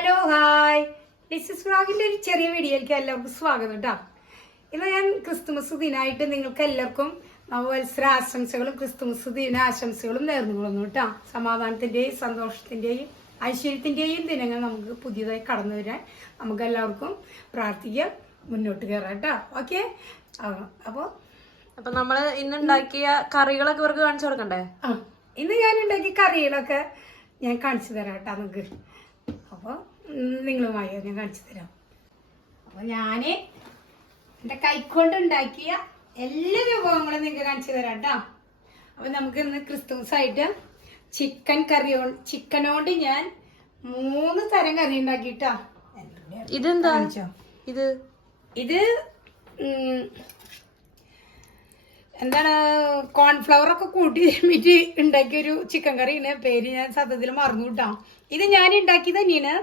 Hello hi, ലിസിസ് വ്ളോഗിന്റെ ഒരു ചെറിയ വീഡിയോയിലേക്ക് എല്ലാവർക്കും സ്വാഗതം കേട്ടോ. ഇന്ന് ഞാൻ ക്രിസ്തുമസ് ദിനമായിട്ട് നിങ്ങൾക്ക് എല്ലാവർക്കും നവവത്സര ആശംസകളും ക്രിസ്തുമസ് ദിന ആശംസകളും നേർന്നുകൊള്ളുന്നു കേട്ടോ. സമാധാനത്തിന്റെയും സന്തോഷത്തിന്റെയും ഐശ്വര്യത്തിന്റെയും ദിനങ്ങൾ നമുക്ക് പുതിയതായി കടന്നു വരാൻ നമുക്ക് എല്ലാവർക്കും പ്രാർത്ഥിക്കാം, മുന്നോട്ട് കയറാം കേട്ടോ. ഓക്കെ, അപ്പൊ നമ്മള് ഇന്ന് ഉണ്ടാക്കിയ കറികളൊക്കെ ഇവർക്ക് കാണിച്ചു കൊടുക്കണ്ടേ? ഇന്ന് ഞാൻ ഉണ്ടാക്കിയ കറികളൊക്കെ ഞാൻ കാണിച്ചു തരാം കേട്ടോ നിങ്ങൾക്ക്. അപ്പോൾ നിങ്ങളുമായി ഞാൻ കാണിച്ചു തരാം. അപ്പോൾ ഞാൻ എൻ്റെ കൈക്കൊണ്ട് ഉണ്ടാക്കിയ എല്ലാ വിഭവങ്ങളും നിങ്ങൾക്ക് കാണിച്ചു തരാം കേട്ടോ. അപ്പോൾ നമുക്ക് ഇന്ന് ക്രിസ്തുമസ് ആയിട്ട് ചിക്കനോണ്ട് ഞാൻ 3 തരം കറി ഉണ്ടാക്കിട്ടോ. ഇതെന്താ ഇത് എന്താണ്, കോൺഫ്ലവർ ഒക്കെ കൂട്ടി മിറ്റി ഉണ്ടാക്കിയൊരു ചിക്കൻ കറിയാണ്. പേര് ഞാൻ സത്യത്തിൽ മറന്നു കിട്ടാ. ഇത് ഞാൻ ഉണ്ടാക്കി തന്നെയാണ്.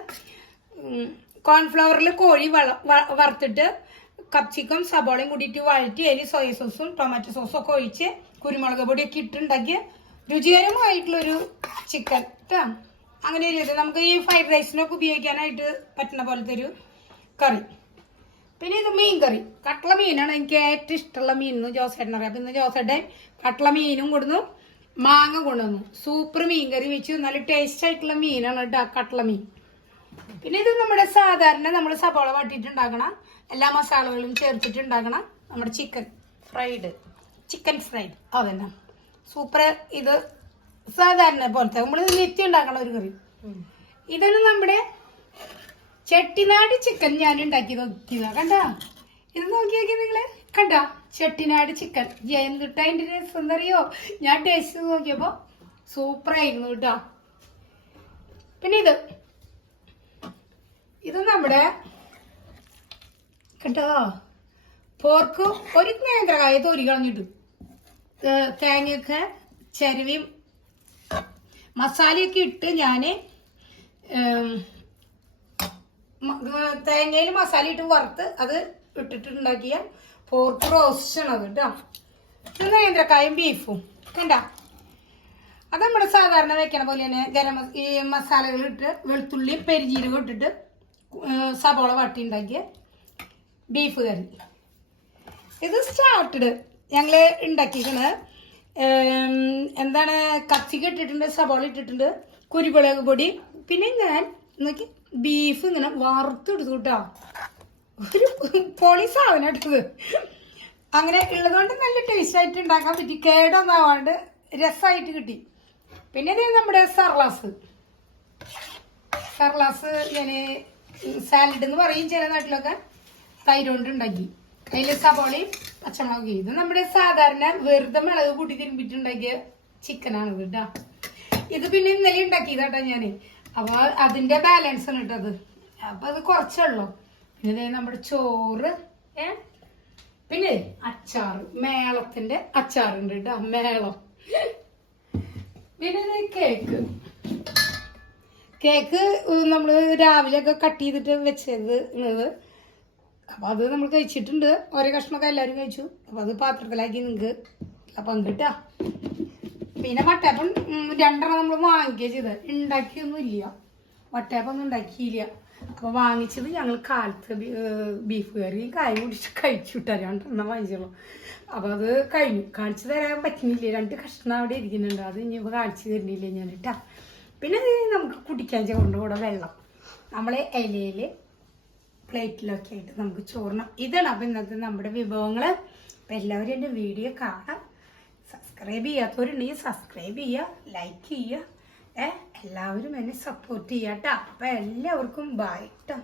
കോൺഫ്ലവറിൽ കോഴി വറുത്തിട്ട് കപ്സിക്കം സബോളയും കൂടിയിട്ട് വഴറ്റി അതിൽ സോയ സോസും ടൊമാറ്റോ സോസും ഒക്കെ ഒഴിച്ച് കുരുമുളക് പൊടിയൊക്കെ ഇട്ടുണ്ടാക്കിയ രുചികരമായിട്ടുള്ളൊരു ചിക്കൻ കേട്ടോ. അങ്ങനെ ഒരു നമുക്ക് ഈ ഫ്രൈഡ് റൈസിനൊക്കെ ഉപയോഗിക്കാനായിട്ട് പറ്റുന്ന പോലത്തെ ഒരു കറി. പിന്നെ ഇത് മീൻ കറി, കട്ട്ള മീനാണ് എനിക്ക് ഏറ്റവും ഇഷ്ടമുള്ള മീൻ എന്ന് ജോസേട്ടനറിയാം. അപ്പം ഇന്ന് ജോസേട്ടൻ കട്ട്ള മീനും കൊടുന്നു, മാങ്ങ കൊണ്ടുവന്നു. സൂപ്പർ മീൻ കറി വെച്ചു. നല്ല ടേസ്റ്റ് ആയിട്ടുള്ള മീനാണ് കേട്ടോ കട്ട്ള മീൻ. പിന്നെ ഇത് നമ്മുടെ സാധാരണ നമ്മൾ സബോള വട്ടിയിട്ടുണ്ടാക്കണ എല്ലാ മസാലകളും ചേർത്തിട്ട് ഉണ്ടാക്കണ നമ്മുടെ ചിക്കൻ ഫ്രൈഡ് അതന്നെ സൂപ്പർ. ഇത് സാധാരണ പോലത്തെ നമ്മൾ നിത്യം ഉണ്ടാക്കണ ഒരു കറി. ഇതാണ് നമ്മുടെ ചെട്ടിനാട് ചിക്കൻ ഞാൻ ഉണ്ടാക്കി നോക്കിയതാ. കണ്ടാ, ഇത് നോക്കി നിങ്ങള് കണ്ടാ, ചെട്ടിനാട് ചിക്കൻ എന്തിട്ട അതിന്റെ രസം എന്തറിയോ? ഞാൻ ടേസ്റ്റ് നോക്കിയപ്പോ സൂപ്പറായിരുന്നു കേട്ടോ. പിന്നെ ഇത് നമ്മുടെ കേട്ടോ പോർക്ക് ഒരു നേന്ത്രകായ തൊലി കളഞ്ഞിട്ട് തേങ്ങയൊക്കെ ചരുവിയും മസാലയൊക്കെ ഇട്ട് ഞാന് തേങ്ങയിൽ മസാല ഇട്ട് വറുത്ത് അത് ഇട്ടിട്ടുണ്ടാക്കിയ പോർക്ക് റോസ്റ്റാണ് അത് കേട്ടോ. ഇത് നേന്ത്രക്കായും ബീഫും കണ്ട. അത് നമ്മുടെ സാധാരണ വെക്കണ പോലെ തന്നെ ഈ മസാലകൾ ഇട്ട് വെളുത്തുള്ളി പെരിജീരകം ഇട്ടിട്ട് സബോള വട്ടി ഉണ്ടാക്കിയ ബീഫ് കറി. ഇത് സ്റ്റാർട്ടഡ് ഞങ്ങള് ഉണ്ടാക്കിയിരിക്കണത് എന്താണ്, കപ്സിക്ക ഇട്ടിട്ടുണ്ട്, സബോള ഇട്ടിട്ടുണ്ട്, കുരുമുളക് പൊടി. പിന്നെ ഞാൻ നോക്കി ബീഫ് ഇങ്ങനെ വറുത്തെടുത്തു കേട്ടോ. ഒരു പൊളി സാധനം ഇട്ടത്. അങ്ങനെ ഉള്ളതുകൊണ്ട് നല്ല ടേസ്റ്റ് ആയിട്ട് ഉണ്ടാക്കാൻ പറ്റി, കേടൊന്നും ആവാണ്ട് രസമായിട്ട് കിട്ടി. പിന്നെ ഇത് നമ്മുടെ സർലാസ് ഞാൻ സാലഡ് എന്ന് പറയും ചില നാട്ടിലൊക്കെ. തൈര് കൊണ്ട് ഉണ്ടാക്കി, അതിൽ സബോളയും പച്ചമുളകും. ഇത് നമ്മുടെ സാധാരണ വെറുതെ മുളക് കൂട്ടി തിരുമ്പിട്ടുണ്ടാക്കിയ ചിക്കനാണ് കേട്ടോ. ഇത് പിന്നെ ഇന്നലെ ഉണ്ടാക്കിയതാട്ടോ ഞാന്. അപ്പൊ അതിന്റെ ബാലൻസ് ആണ് കേട്ടത്. അപ്പൊ അത് കുറച്ചുള്ളൂ. പിന്നെ നമ്മുടെ ചോറ്, പിന്നെ അച്ചാറ്, മേളത്തിന്റെ അച്ചാറുണ്ട് കേട്ടോ, മേളം. പിന്നെ കേക്ക് നമ്മള് രാവിലെ ഒക്കെ കട്ട് ചെയ്തിട്ട് വെച്ചത്. അപ്പൊ അത് നമ്മൾ കഴിച്ചിട്ടുണ്ട്. ഓരോ കഷ്ണമൊക്കെ എല്ലാവരും കഴിച്ചു. അപ്പൊ അത് പാത്രത്തിലാക്കി നിങ്ങൾക്ക് പങ്കിട്ടാ. പിന്നെ വട്ടയപ്പം 2 നമ്മൾ വാങ്ങിക്കുക ചെയ്ത്, ഉണ്ടാക്കിയൊന്നും ഇല്ല. വട്ടയപ്പം ഒന്നും ഉണ്ടാക്കിയില്ല. അപ്പൊ വാങ്ങിച്ചത് ഞങ്ങൾ കാലത്ത് ബീഫ് കറി കായം കുടിച്ച് കഴിച്ചു വിട്ടാ. 2 വാങ്ങിച്ചുള്ളൂ. അപ്പൊ അത് കഴിഞ്ഞു. കാണിച്ചു തരാൻ പറ്റുന്നില്ല. 2 കഷ്ണം അവിടെ ഇരിക്കുന്നുണ്ട്. അത് ഇനിയിപ്പോൾ കാണിച്ചു തരുന്നില്ല ഞാൻ കേട്ടാ. പിന്നെ നമുക്ക് കുടിക്കാൻ ചോറിൻ്റെ വെള്ളം നമ്മളെ ഇലയില് പ്ലേറ്റിലൊക്കെ ആയിട്ട് നമുക്ക് ചോറിനും. ഇതാണ് അപ്പം ഇന്നത്തെ നമ്മുടെ വിഭവങ്ങള്. അപ്പം എല്ലാവരും എൻ്റെ വീഡിയോ കാണാം. സബ്സ്ക്രൈബ് ചെയ്യാത്തവരുണ്ടെങ്കിൽ സബ്സ്ക്രൈബ് ചെയ്യുക, ലൈക്ക് ചെയ്യുക. എല്ലാവരും എന്നെ സപ്പോർട്ട് ചെയ്യാം കേട്ടോ. അപ്പം എല്ലാവർക്കും ബൈ കേട്ടോ.